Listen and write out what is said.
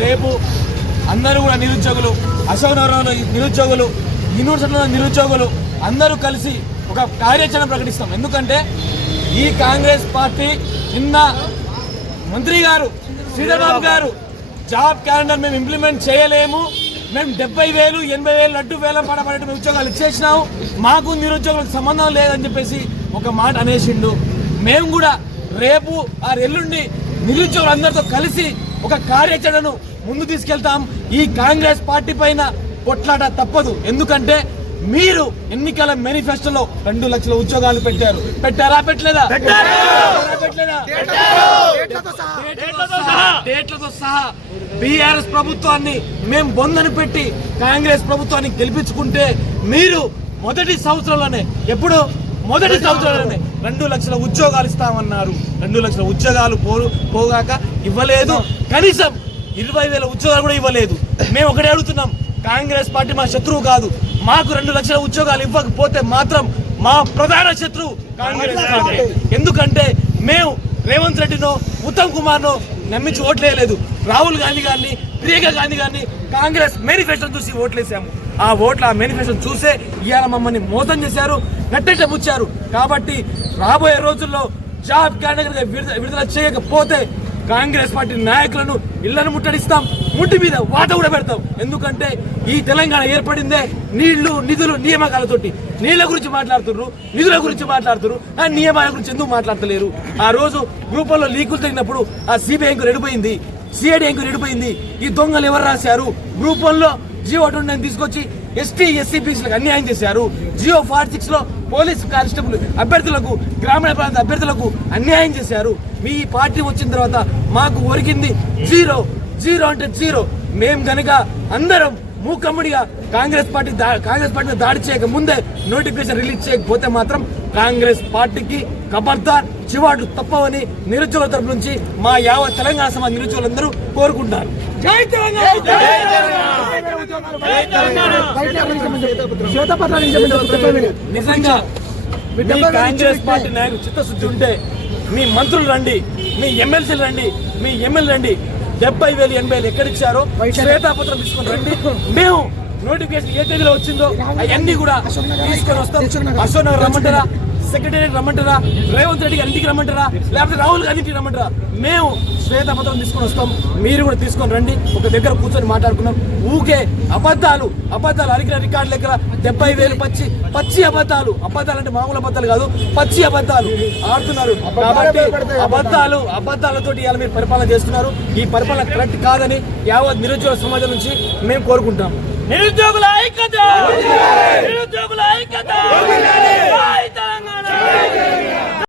రేపు అందరూ కూడా నిరుద్యోగులు అశోకనగరంలో నిరుద్యోగులు యూనివర్సిటీలో నిరుద్యోగులు అందరూ కలిసి ఒక కార్యాచరణ ప్రకటిస్తాం. ఎందుకంటే ఈ కాంగ్రెస్ పార్టీ నిన్న మంత్రి గారు శ్రీధర్బాబు గారు జాబ్ క్యాలెండర్ మేము ఇంప్లిమెంట్ చేయలేము. మేము డెబ్బై వేలు ఎనభై వేలు లడ్డు వేలం పడబడే ఉద్యోగాలు ఇచ్చేసినాము మాకు నిరుద్యోగులకు సంబంధం లేదని చెప్పేసి ఒక మాట అనేసిండు. మేము కూడా రేపు ఆ ఎల్లుండి నిరుద్యోగులందరితో కలిసి ఒక కార్యాచరణను ముందు తీసుకెళ్తాం. ఈ కాంగ్రెస్ పార్టీ పైన కొట్లాట తప్పదు. ఎందుకంటే మీరు ఎన్నికల మేనిఫెస్టోలో రెండు లక్షల ఉద్యోగాలు పెట్టారు. పెట్టారా పెట్టలేదా? పెట్టారా? పెట్టలేదా? డేట్లతో సహా. బీఆర్ఎస్ ప్రభుత్వాన్ని మేము బొందని పెట్టి కాంగ్రెస్ ప్రభుత్వాన్ని గెలిపించుకుంటే మీరు మొదటి సంవత్సరంలోనే ఎప్పుడు? మొదటి సంవత్సరంలోనే రెండు లక్షల ఉద్యోగాలు ఇస్తామన్నారు. రెండు లక్షల ఉద్యోగాలు పోరు పోగాక ఇవ్వలేదు. కనీసం ఇరవై వేల ఉద్యోగాలు కూడా ఇవ్వలేదు. మేము ఒకటే అడుగుతున్నాం కాంగ్రెస్ పార్టీ మా శత్రువు కాదు. మాకు రెండు లక్షల ఉద్యోగాలు ఇవ్వకపోతే మాత్రం మా ప్రధాన శత్రువు కాంగ్రెస్ పార్టీ. ఎందుకంటే మేము రేవంత్ రెడ్డినో ఉత్తమ్ కుమార్నో నమ్మించి ఓట్లేయలేదు. రాహుల్ గాంధీ గారిని ప్రియాంక గాంధీ గారిని కాంగ్రెస్ మేనిఫెస్టో చూసి ఓట్లేసాము. ఆ ఓట్ల ఆ మేనిఫెస్టో చూసే ఇవాళ మమ్మల్ని మోసం చేశారు నట్టెట్ట ముచ్చారు. కాబట్టి రాబోయే రోజుల్లో జాబ్ కేటగిరీ విడుదల విడుదల చేయకపోతే కాంగ్రెస్ పార్టీ నాయకులను ఇళ్ళను ముట్టడిస్తాం ముట్టి మీద వాత కూడా పెడతాం. ఎందుకంటే ఈ తెలంగాణ ఏర్పడిందే నీళ్ళు నిధులు నియామకాలతోటి నీళ్ళ గురించి మాట్లాడుతున్నారు నిధుల గురించి మాట్లాడుతున్నారు ఆ నియమాల గురించి ఎందుకు మాట్లాడతలేరు? ఆ రోజు గ్రూపంలో లీకులు తగినప్పుడు ఆ సిబిఐ రెడిపోయింది. ఎడిపోయింది సిఐడి ఎంకు రెడిపోయింది. ఈ దొంగలు ఎవరు రాశారు? గ్రూపంలో జీవోటు తీసుకొచ్చి ఎస్టీ ఎస్సీ బీసీలకు అన్యాయం చేశారు. జియో ఫార్టీ సిక్స్లో పోలీస్ కానిస్టేబుల్ అభ్యర్థులకు గ్రామీణ ప్రాంత అభ్యర్థులకు అన్యాయం చేశారు. మీ పార్టీ వచ్చిన తర్వాత మాకు ఒరిగింది జీరో జీరో అంటే జీరో. మేము గనక అందరం మూకమ్ముడిగా కాంగ్రెస్ పార్టీ కాంగ్రెస్ పార్టీ దాడి చేయక ముందే నోటిఫికేషన్ రిలీజ్ చేయకపోతే మాత్రం కాంగ్రెస్ పార్టీకి కబర్దార్ చివాట్లు తప్పవని నిరుద్యోగుల తరపు నుంచి మా యావత్ తెలంగాణ సమాజ నిరుద్యోగులందరూ కోరుకుంటారు. జై తెలంగాణ! నిజంగా మీ కాంగ్రెస్ పార్టీ నాయకులు చిత్తశుద్ధి ఉంటే మీ మంత్రులు రండి మీ ఎమ్మెల్సీలు రండి మీ ఎమ్మెల్యే రండి. డెబ్బై వేలు ఎనభై వేలు ఎక్కడిచ్చారో శ్వేతాపత్రం తీసుకొని రండి. మేము నోటిఫికేషన్ ఏ తేదీలో వచ్చిందో అవన్నీ కూడా తీసుకొని వస్తాం. అశోక్ నగర్ రమ్మంటారా? సెక్రటరీ రమ్మంటారా? రేవంత్ రెడ్డి గారి ఇంటికి రమ్మంటారా? లేకపోతే రాహుల్ గాంధీ ఇంటికి రమ్మంటారా? మేము శ్వేతపత్రం తీసుకొని వస్తాం. మీరు కూడా తీసుకొని రండి. ఒక దగ్గర కూర్చొని మాట్లాడుకున్నాం ఊకే అబద్ధాలు అబద్ధాలు అరిగిన రికార్డు దగ్గర డెబ్బై వేలు పచ్చి పచ్చి అబద్ధాలు. అబద్ధాలు అంటే మామూలు అబద్ధాలు కాదు పచ్చి అబద్ధాలు ఆడుతున్నారు. కాబట్టి అబద్ధాలు. అబద్ధాలతో ఇవాళ మీరు పరిపాలన చేస్తున్నారు. ఈ పరిపాలన కరెక్ట్ కాదని యావత్ నిరుద్యోగ సమాజం నుంచి మేము కోరుకుంటాం నిరుద్యోగుల ఐక్యత! తెలంగాణ